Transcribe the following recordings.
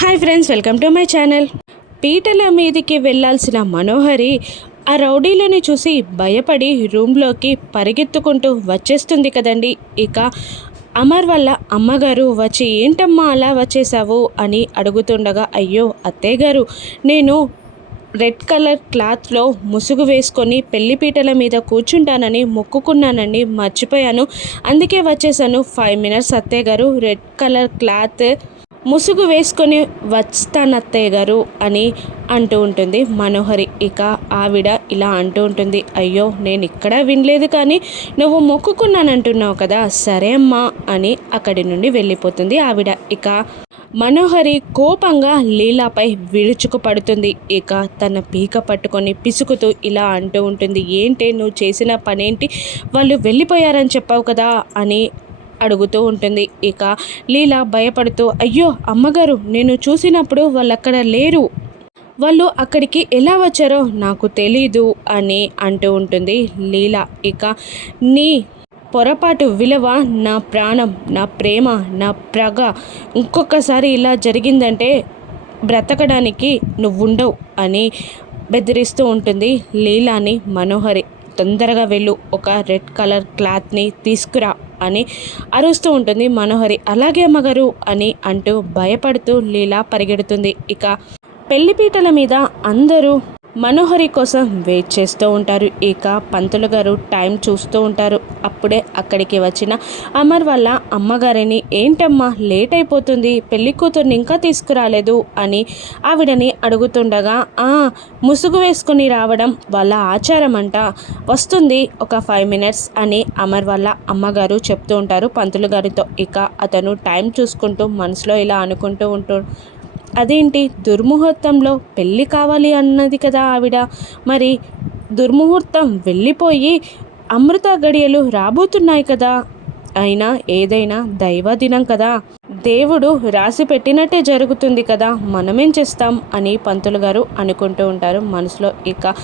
Hi friends welcome to my channel పీటల మీదికి వెళ్ళాల్సిన మనోహరి ఆ రౌడీలను చూసి భయపడి రూమ్లోకి పరిగెత్తుకుంటూ వచ్చేస్తుంది కదండి. ఇక అమర్ వల్ల అమ్మగారు వచ్చి ఏంటమ్మా అలా వచ్చేసావు? అని అడుగుతుండగా అయ్యో అత్తయ్య గారు నేను రెడ్ కలర్ క్లాత్లో ముసుగు వేసుకొని పెళ్ళిపీటల మీద కూర్చుంటానని మొక్కుకున్నానండి మర్చిపోయాను. అందుకే వచ్చేసాను. ఫైవ్ మినిట్స్ అత్తయ్య గారు రెడ్ కలర్ క్లాత్ ముసుగు వేసుకొని వస్తాను గారు అని అంటూ ఉంటుంది మనోహరి. ఇక ఆవిడ ఇలా అంటూ ఉంటుంది అయ్యో నేను ఇక్కడ వినలేదు కానీ నువ్వు మొక్కుకున్నానంటున్నావు కదా సరే అమ్మా అని అక్కడి నుండి వెళ్ళిపోతుంది ఆవిడ. ఇక మనోహరి కోపంగా లీలాపై విరుచుకు పడుతుంది. ఇక తన పీక పట్టుకొని పిసుకుతూ ఇలా అంటూ ఉంటుంది ఏంటి నువ్వు చేసిన పనేంటి? వాళ్ళు వెళ్ళిపోయారని చెప్పావు కదా అని అడుగుతూ ఉంటుంది. ఇక లీల భయపడుతూ అయ్యో అమ్మగారు నేను చూసినప్పుడు వాళ్ళు అక్కడ లేరు. వాళ్ళు అక్కడికి ఎలా వచ్చారో నాకు తెలీదు అని అంటూ ఉంటుంది లీల. ఇక నీ పొరపాటు విలువ నా ప్రాణం నా ప్రేమ నా ప్రగ ఇంకొకసారి ఇలా జరిగిందంటే బ్రతకడానికి నువ్వుండవు అని బెదిరిస్తూ ఉంటుంది లీలాని మనోహరి. తొందరగా వెళ్ళు ఒక రెడ్ కలర్ క్లాత్ని తీసుకురా. అని అరుస్తూ ఉంటుంది మనోహరి. అలాగే అమ్మగారు అని అంటూ భయపడుతూ లీలా పరిగెడుతుంది. ఇక పెళ్ళిపీటల మీద అందరూ మనోహరి కోసం వెయిట్ చేస్తూ ఉంటారు. ఇక పంతులు గారు టైం చూస్తూ ఉంటారు. అప్పుడే అక్కడికి వచ్చిన అమర్ వాళ్ళ అమ్మగారిని ఏంటమ్మా లేట్ అయిపోతుంది. పెళ్ళి కూతుర్ని ఇంకా తీసుకురాలేదు అని ఆవిడని అడుగుతుండగా ఆ ముసుగు వేసుకుని రావడం వాళ్ళ ఆచారం అంట వస్తుంది ఒక ఫైవ్ మినిట్స్ అని అమర్ వాళ్ళ అమ్మగారు చెప్తూ ఉంటారు పంతులు గారితో. ఇక అతను టైం చూసుకుంటూ మనసులో ఇలా అనుకుంటూ ఉంటూ అదేంటి? దుర్ముహూర్తంలో పెళ్ళి కావాలి అన్నది కదా ఆవిడ. మరి దుర్ముహూర్తం వెళ్ళిపోయి అమృత గడియలు రాబోతున్నాయి కదా. అయినా ఏదైనా దైవ దినం కదా. దేవుడు రాసి పెట్టినట్టే జరుగుతుంది కదా. మనమేం చేస్తాం అని పంతులు గారు అనుకుంటూ ఉంటారు మనసులో ఇక.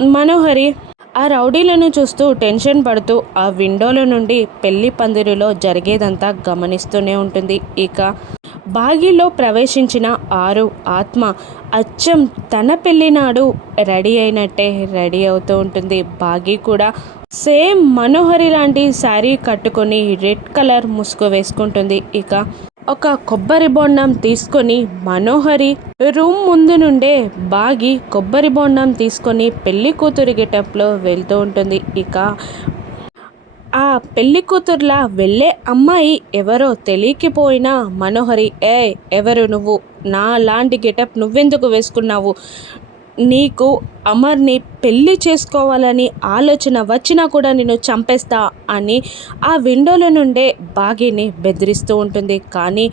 మనోహరి ఆ రౌడీలను చూస్తూ టెన్షన్ పడుతూ ఆ విండోల నుండి పెళ్ళి పందిరిలో జరిగేదంతా గమనిస్తూనే ఉంటుంది ఇక. బాగిలో ప్రవేశించిన ఆరు ఆత్మ అచ్చం తన పెళ్ళినాడు రెడీ అయినట్టే రెడీ అవుతూ ఉంటుంది. బాగి కూడా సేమ్ మనోహరి లాంటి శారీ కట్టుకొని రెడ్ కలర్ ముసుగు వేసుకుంటుంది. ఇక ఒక కొబ్బరి బొండం తీసుకొని మనోహరి రూమ్ ముందు నుండే బాగి కొబ్బరి బొండం తీసుకొని పెళ్ళి కూతురి గెటప్లో వెళ్తూ ఉంటుంది. ఇక ఆ పెళ్ళి కూతుర్లా వెళ్ళే అమ్మాయి ఎవరో తెలియకపోయినా మనోహరి ఏ ఎవరు నువ్వు? నా లాంటి గెటప్ నువ్వెందుకు వేసుకున్నావు? నీకు అమర్ని పెళ్ళి చేసుకోవాలని ఆలోచన వచ్చినా కూడా నేను చంపేస్తా అని ఆ విండోలో నుండే బాగీని బెదిరిస్తూ ఉంటుంది. కానీ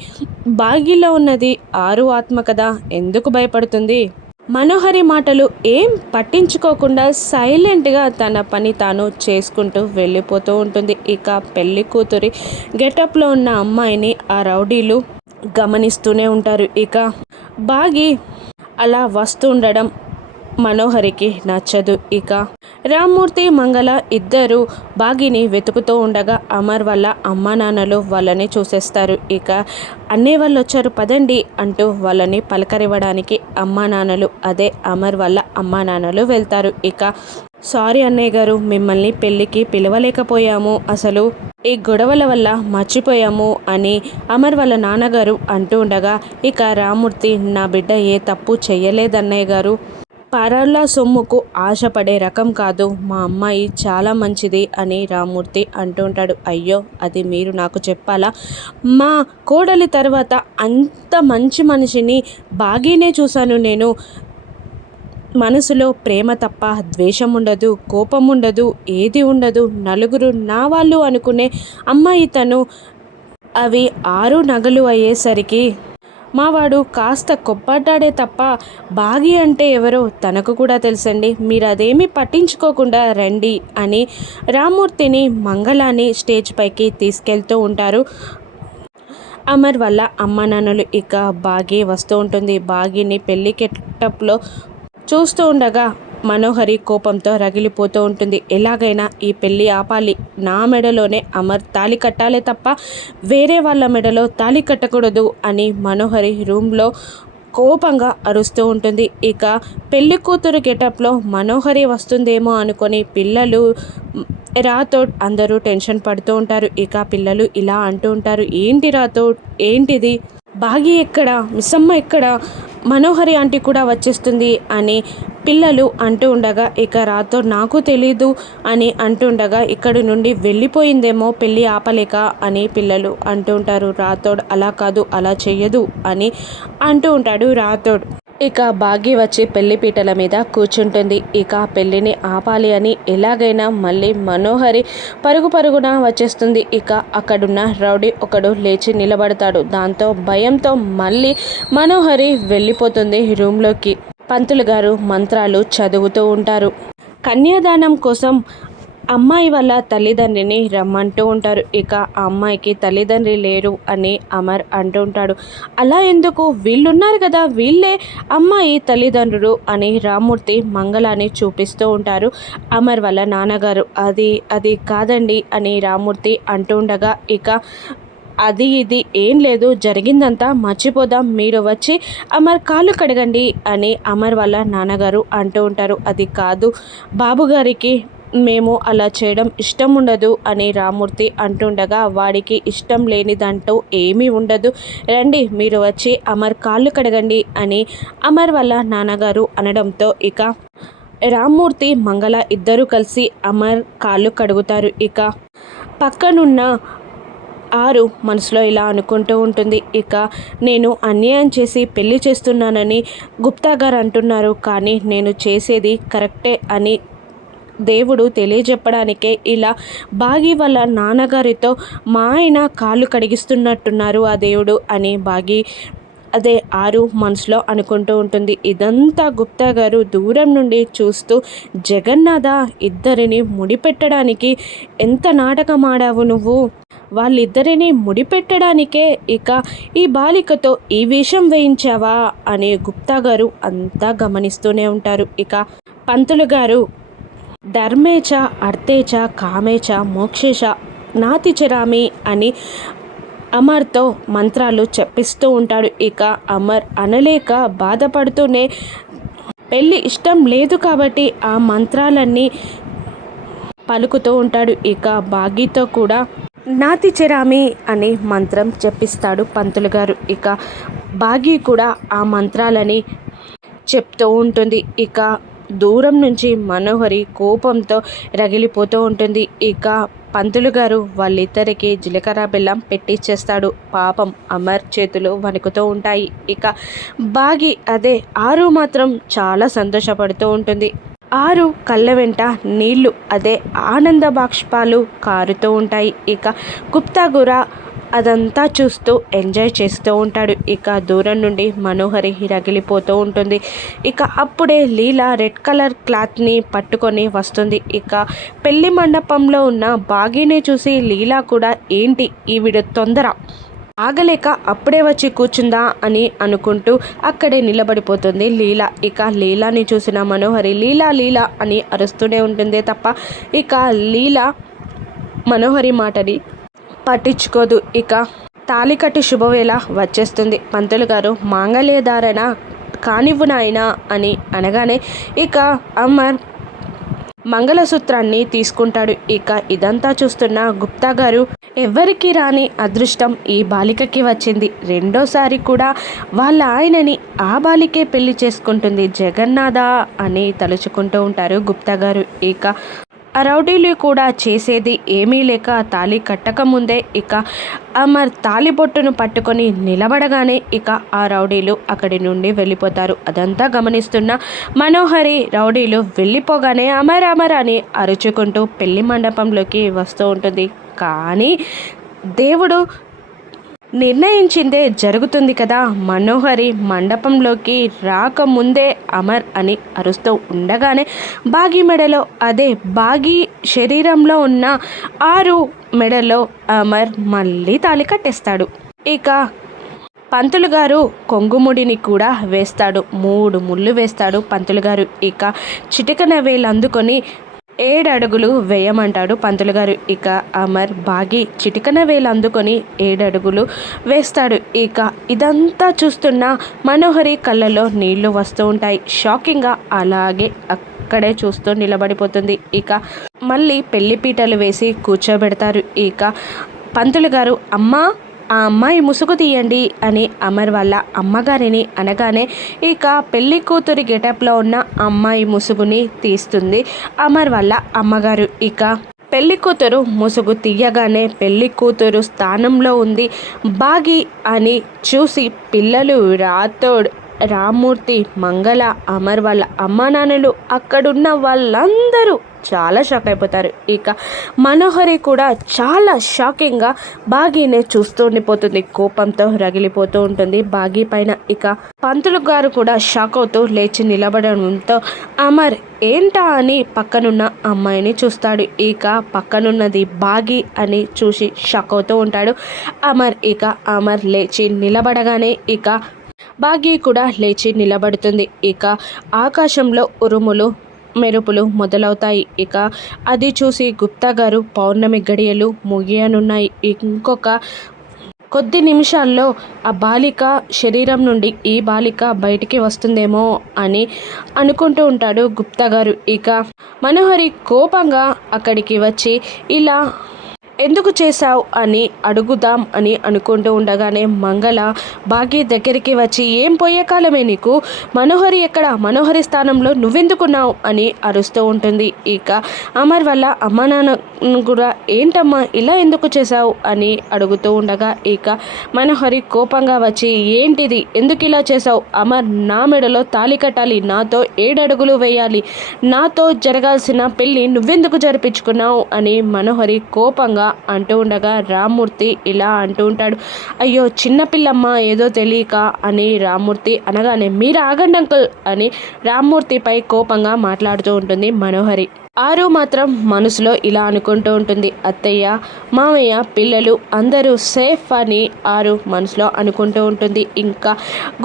బాగీలో ఉన్నది ఆరు ఆత్మ కదా ఎందుకు భయపడుతుంది? మనోహరి మాటలు ఏం పట్టించుకోకుండా సైలెంట్గా తన పని తాను చేసుకుంటూ వెళ్ళిపోతూ ఉంటుంది. ఇక పెళ్ళి కూతురి గెటప్లో ఉన్న అమ్మాయిని ఆ రౌడీలు గమనిస్తూనే ఉంటారు. ఇక బాగి అలా వస్తుండడం మనోహరికి నచ్చదు ఇక. రామ్మూర్తి మంగళ ఇద్దరు బాగిని వెతుకుతూ ఉండగా అమర్ వల్ల అమ్మా నాన్నలు వాళ్ళని చూసేస్తారు. ఇక అన్నే వాళ్ళు వచ్చారు పదండి అంటూ వాళ్ళని పలకరివ్వడానికి అమ్మా నాన్నలు అదే అమర్ వల్ల అమ్మా నాన్నలు వెళ్తారు. ఇక సారీ అన్నయ్య గారు మిమ్మల్ని పెళ్ళికి పిలవలేకపోయాము. అసలు ఈ గొడవల వల్ల మర్చిపోయాము అని అమర్ వాళ్ళ నాన్నగారు అంటూ ఉండగా ఇక రామూర్తి నా బిడ్డ ఏ తప్పు చేయలేదన్నయ్య గారు. పరాళ్ళ సొమ్ముకు ఆశపడే రకం కాదు. మా అమ్మాయి చాలా మంచిది అని రామూర్తి అంటుంటాడు. అయ్యో అది మీరు నాకు చెప్పాలా? మా కోడలి తర్వాత అంత మంచి మనిషిని బాగానే చూశాను నేను. మనసులో ప్రేమ తప్ప ద్వేషం ఉండదు కోపం ఉండదు ఏది ఉండదు. నలుగురు నా వాళ్ళు అనుకునే అమ్మాయి తను. అవి ఆరు నగలు అయ్యేసరికి మావాడు కాస్త కొప్పడ్డాడే తప్ప బాగి అంటే ఎవరో తనకు కూడా తెలుసండి. మీరు అదేమీ పట్టించుకోకుండా రండి అని రామ్మూర్తిని మంగళాన్ని స్టేజ్ పైకి తీసుకెళ్తూ ఉంటారు. అమర్ వల్ల అమ్మ నాన్నలు ఇక బాగి వస్తూ ఉంటుంది. బాగిని పెళ్ళి కెట్టప్లో చూస్తూ ఉండగా మనోహరి కోపంతో రగిలిపోతూ ఉంటుంది. ఎలాగైనా ఈ పెళ్ళి ఆపాలి. నా మెడలోనే అమర్ తాలి కట్టాలే తప్ప వేరే వాళ్ళ మెడలో తాలి కట్టకూడదు అని మనోహరి రూమ్లో కోపంగా అరుస్తూ ఉంటుంది. ఇక పెళ్ళి కూతురు గెటప్లో మనోహరి వస్తుందేమో అనుకొని పిల్లలు రాథోడ్ అందరూ టెన్షన్ పడుతూ ఉంటారు. ఇక పిల్లలు ఇలా అంటూ ఉంటారు. ఏంటి రాథోడ్? ఏంటిది? బాగి ఎక్కడ? మిస్సమ్మ ఎక్కడ? మనోహరి ఆంటీ కూడా వచ్చేస్తుంది అని పిల్లలు అంటూ ఉండగా ఇక రాతో నాకు తెలీదు అని అంటుండగా ఇక్కడి నుండి వెళ్ళిపోయిందేమో పెళ్ళి ఆపలేక అని పిల్లలు అంటూ ఉంటారు. రాథోడ్ అలా కాదు అలా చెయ్యదు అని అంటూ ఉంటాడు రాథోడ్. ఇక బాగి వచ్చి పెళ్ళి పీటల మీద కూర్చుంటుంది. ఇక పెళ్ళిని ఆపాలి అని ఎలాగైనా మళ్ళీ మనోహరి పరుగు పరుగున వచ్చేస్తుంది. ఇక అక్కడున్న రౌడీ ఒకడు లేచి నిలబడతాడు. దాంతో భయంతో మళ్ళీ మనోహరి వెళ్ళిపోతుంది రూమ్లోకి. పంతులు గారు మంత్రాలు చదువుతూ ఉంటారు. కన్యాదానం కోసం అమ్మాయి వల్ల తల్లిదండ్రిని రమ్మంటూ ఉంటారు. ఇక ఆ అమ్మాయికి తల్లిదండ్రి లేరు అని అమర్ అంటూ ఉంటాడు. అలా ఎందుకు? వీళ్ళున్నారు కదా వీళ్ళే అమ్మాయి తల్లిదండ్రులు అని రామూర్తి మంగళాన్ని చూపిస్తూ ఉంటారు. అమర్ వల్ల నాన్నగారు అది అది కాదండి అని రామూర్తి అంటూ ఉండగా ఇక అది ఇది ఏం లేదు జరిగిందంతా మర్చిపోదాం మీరు వచ్చి అమర్ కాళ్ళు కడగండి అని అమర్ వాళ్ళ నాన్నగారు అంటూ ఉంటారు. అది కాదు బాబుగారికి మేము అలా చేయడం ఇష్టం ఉండదు అని రామూర్తి అంటుండగా వాడికి ఇష్టం లేనిదంటూ ఏమీ ఉండదు. రండి మీరు వచ్చి అమర్ కాళ్ళు కడగండి అని అమర్ వాళ్ళ నాన్నగారు అనడంతో ఇక రామ్మూర్తి మంగళ ఇద్దరు కలిసి అమర్ కాళ్ళు కడుగుతారు. ఇక పక్కనున్న ఆరు మనసులో ఇలా అనుకుంటూ ఉంటుంది. ఇక నేను అన్యాయం చేసి పెళ్ళి చేస్తున్నానని గుప్తా గారు అంటున్నారు. కానీ నేను చేసేది కరెక్టే అని దేవుడు తెలియజెప్పడానికే ఇలా బాగి వాళ్ళ నాన్నగారితో మా ఆయన కాళ్ళు కడిగిస్తున్నట్టున్నారు ఆ దేవుడు అని బాగి అదే ఆరు మనసులో అనుకుంటూ ఉంటుంది. ఇదంతా గుప్తా గారు దూరం నుండి చూస్తూ జగన్నాథ ఇద్దరిని ముడిపెట్టడానికి ఎంత నాటకం ఆడావు నువ్వు? వాళ్ళిద్దరిని ముడిపెట్టడానికే ఇక ఈ బాలికతో ఈ విషం వేయించావా అని గుప్తా గారు అంతా గమనిస్తూనే ఉంటారు. ఇక పంతులు గారు ధర్మేచ అర్థేచ కామేచ మోక్షేచ నాతిచరామి అని అమర్తో మంత్రాలు చెప్పిస్తూ ఉంటాడు. ఇక అమర్ అనలేక బాధపడుతూనే పెళ్ళి ఇష్టం లేదు కాబట్టి ఆ మంత్రాలన్నీ పలుకుతూ ఉంటాడు. ఇక బాగీతో కూడా నాతి చెరామి అనే మంత్రం చెప్పిస్తాడు పంతులు గారు. ఇక బాగీ కూడా ఆ మంత్రాలని చెప్తూ ఉంటుంది. ఇక దూరం నుంచి మనోహరి కోపంతో రగిలిపోతూ ఉంటుంది. ఇక పంతులు గారు వాళ్ళిద్దరికి జీలకర్ర బెల్లం పెట్టిచ్చేస్తాడు పాపం అమర్ చేతులు వణుకుతూ ఉంటాయి. ఇక బాగి అదే ఆరు మాత్రం చాలా సంతోషపడుతూ ఉంటుంది. ఆరు కళ్ళ వెంట నీళ్ళు అదే ఆనంద బాష్పాలు కారుతూ ఉంటాయి. ఇక గుప్తాగుర అదంతా చూస్తూ ఎంజాయ్ చేస్తూ ఉంటాడు. ఇక దూరం నుండి మనోహరి రగిలిపోతూ ఉంటుంది. ఇక అప్పుడే లీలా రెడ్ కలర్ క్లాత్ని పట్టుకొని వస్తుంది. ఇక పెళ్ళి మండపంలో ఉన్న బాగీని చూసి లీలా కూడా ఏంటి ఈవిడ తొందర? ఆగలేక అప్పుడే వచ్చి కూర్చుందా అని అనుకుంటూ అక్కడే నిలబడిపోతుంది లీల. ఇక లీలాని చూసిన మనోహరి లీలా లీలా అని అరుస్తూనే ఉంటుంది తప్ప ఇక లీల మనోహరి మాటని పట్టించుకోదు. ఇక తాలికట్టి శుభవేళ వచ్చేస్తుంది. పంతులు గారు మాంగళ్యధారణ కానివ్వు నాయనా అని అనగానే ఇక అమర్ మంగళసూత్రాన్ని తీసుకుంటాడు. ఇక ఇదంతా చూస్తున్న గుప్తా గారు ఎవరికి రాని అదృష్టం ఈ బాలికకి వచ్చింది. రెండోసారి కూడా వాళ్ళ ఆయనని ఆ బాలికే పెళ్ళి చేసుకుంటుంది జగన్నాథ అని తలుచుకుంటూ ఉంటారు గుప్తా గారు. ఇక రౌడీలు కూడా చేసేది ఏమీ లేక తాళి కట్టకముందే ఇక అమర్ తాలిబొట్టును పట్టుకొని నిలబడగానే ఇక ఆ రౌడీలు అక్కడి నుండి వెళ్ళిపోతారు. అదంతా గమనిస్తున్న మనోహరి రౌడీలు వెళ్ళిపోగానే అమర్ అమర్ అని అరుచుకుంటూ పెళ్ళి మండపంలోకి వస్తూ ఉంటుంది. కానీ దేవుడు నిర్ణయించిందే జరుగుతుంది కదా మనోహరి మండపంలోకి రాకముందే అమర్ అని అరుస్తూ ఉండగానే బాగి మెడలో అదే బాగి శరీరంలో ఉన్న ఆరు మెడలో అమర్ మళ్ళీ తాలి కట్టేస్తాడు. ఇక పంతులు గారు కొంగుముడిని కూడా వేస్తాడు. మూడు ముళ్ళు వేస్తాడు పంతులు గారు. ఇక చిటికన వేలు అందుకొని ఏడు అడుగులు వేయమంటాడు పంతులు గారు. ఇక అమర్ బాగి చిటికన వేలు అందుకొని ఏడు అడుగులు వేస్తాడు. ఇక ఇదంతా చూస్తున్న మనోహరి కళ్ళలో నీళ్ళు వస్తూ ఉంటాయి. షాకింగ్గా అలాగే అక్కడే చూస్తూ నిలబడిపోతుంది. ఇక మళ్ళీ పెళ్ళి పీటలు వేసి కూర్చోబెడతారు. ఇక పంతులు గారు అమ్మా ఆ అమ్మాయి ముసుగు తీయండి అని అమర్ వాళ్ళ అమ్మగారిని అనగానే ఇక పెళ్ళి కూతురి గెటప్లో ఉన్న అమ్మాయి ముసుగుని తీస్తుంది. అమర్ వాళ్ళ అమ్మగారు ఇక పెళ్ళి కూతురు ముసుగు తీయగానే పెళ్ళి కూతురు స్థానంలో ఉంది. బాగి అని చూసి పిల్లలు రాతోడ్ రామ్మూర్తి మంగళ అమర్ వాళ్ళ అమ్మానాన్నలు అక్కడున్న వాళ్ళందరూ చాలా షాక్ అయిపోతారు. ఇక మనోహరి కూడా చాలా షాకింగ్గా బాగీనే చూస్తూ ఉండిపోతుంది. కోపంతో రగిలిపోతూ ఉంటుంది. బాగీ పైన ఇక పంతులు గారు కూడా షాక్ అవుతూ లేచి నిలబడడంతో అమర్ ఏంటా అని పక్కనున్న అమ్మాయిని చూస్తాడు. ఇక పక్కనున్నది బాగి అని చూసి షాక్ అవుతూ ఉంటాడు. అమర్ ఇక అమర్ లేచి నిలబడగానే ఇక బాగి కూడా లేచి నిలబడుతుంది. ఇక ఆకాశంలో ఉరుములు మెరుపులు మొదలవుతాయి. ఇక అది చూసి గుప్తా గారు పౌర్ణమి గడియలు ముగియనున్నాయి. ఇంకొక కొద్ది నిమిషాల్లో ఆ బాలిక శరీరం నుండి ఈ బాలిక బయటికి వస్తుందేమో అని అనుకుంటూ ఉంటాడు గుప్తా గారు. ఇక మనోహరి కోపంగా అక్కడికి వచ్చి ఇలా ఎందుకు చేశావు అని అడుగుదాం అని అనుకుంటూ ఉండగానే మంగళ బాగి దగ్గరికి వచ్చి ఏం పోయే కాలమే నీకు? మనోహరి ఎక్కడ? మనోహరి స్థానంలో నువ్వెందుకున్నావు? అని అరుస్తూ ఉంటుంది. ఇక అమర్ వల్ల అమ్మ నాన్న కూడా ఏంటమ్మా ఇలా ఎందుకు చేశావు? అని అడుగుతూ ఉండగా ఇక మనోహరి కోపంగా వచ్చి ఏంటిది? ఎందుకు ఇలా చేశావు? అమర్ నా మెడలో తాలి కట్టాలి. నాతో ఏడడుగులు వేయాలి. నాతో జరగాల్సిన పెళ్ళి నువ్వెందుకు జరిపించుకున్నావు? అని మనోహరి కోపంగా అంటూ ఉండగా రామ్మూర్తి ఇలా అంటూ ఉంటాడు. అయ్యో చిన్నపిల్లమ్మ ఏదో తెలియక అని రామ్మూర్తి అనగానే మీరు ఆగండి అంకుల్ అని రామ్మూర్తిపై కోపంగా మాట్లాడుతూ ఉంటుంది మనోహరి. ఆరు మాత్రం మనసులో ఇలా అనుకుంటూ ఉంటుంది. అత్తయ్య మామయ్య పిల్లలు అందరూ సేఫ్ అని ఆరు మనసులో అనుకుంటూ ఉంటుంది. ఇంకా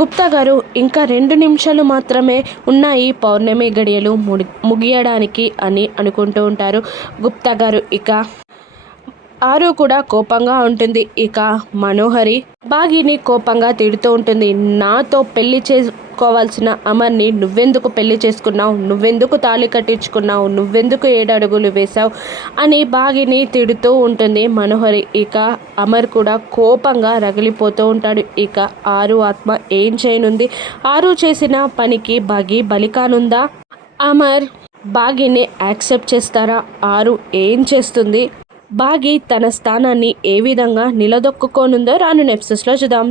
గుప్తా గారు ఇంకా రెండు నిమిషాలు మాత్రమే ఉన్నాయి పౌర్ణమి గడియలు ముగియడానికి అని అనుకుంటూ ఉంటారు గుప్తా గారు. ఇక ఆరు కూడా కోపంగా ఉంటుంది. ఇక మనోహరి బాగిని కోపంగా తిడుతూ ఉంటుంది. నాతో పెళ్ళి చేసుకోవాల్సిన అమర్ని నువ్వెందుకు పెళ్ళి చేసుకున్నావు? నువ్వెందుకు తాళి కట్టించుకున్నావు? నువ్వెందుకు ఏడడుగులు వేశావు? అని బాగిని తిడుతూ ఉంటుంది మనోహరి. ఇక అమర్ కూడా కోపంగా రగిలిపోతూ ఉంటాడు. ఇక ఆరు ఆత్మ ఏం చేయనుంది? ఆరు చేసిన పనికి బాగి బలికానుందా? అమర్ బాగిని యాక్సెప్ట్ చేస్తారా? ఆరు ఏం చేస్తుంది? బాగి తన స్థానాన్ని ఏ విధంగా నిలదొక్కుకోనుందో రాను నెప్సెస్లో చూద్దాం.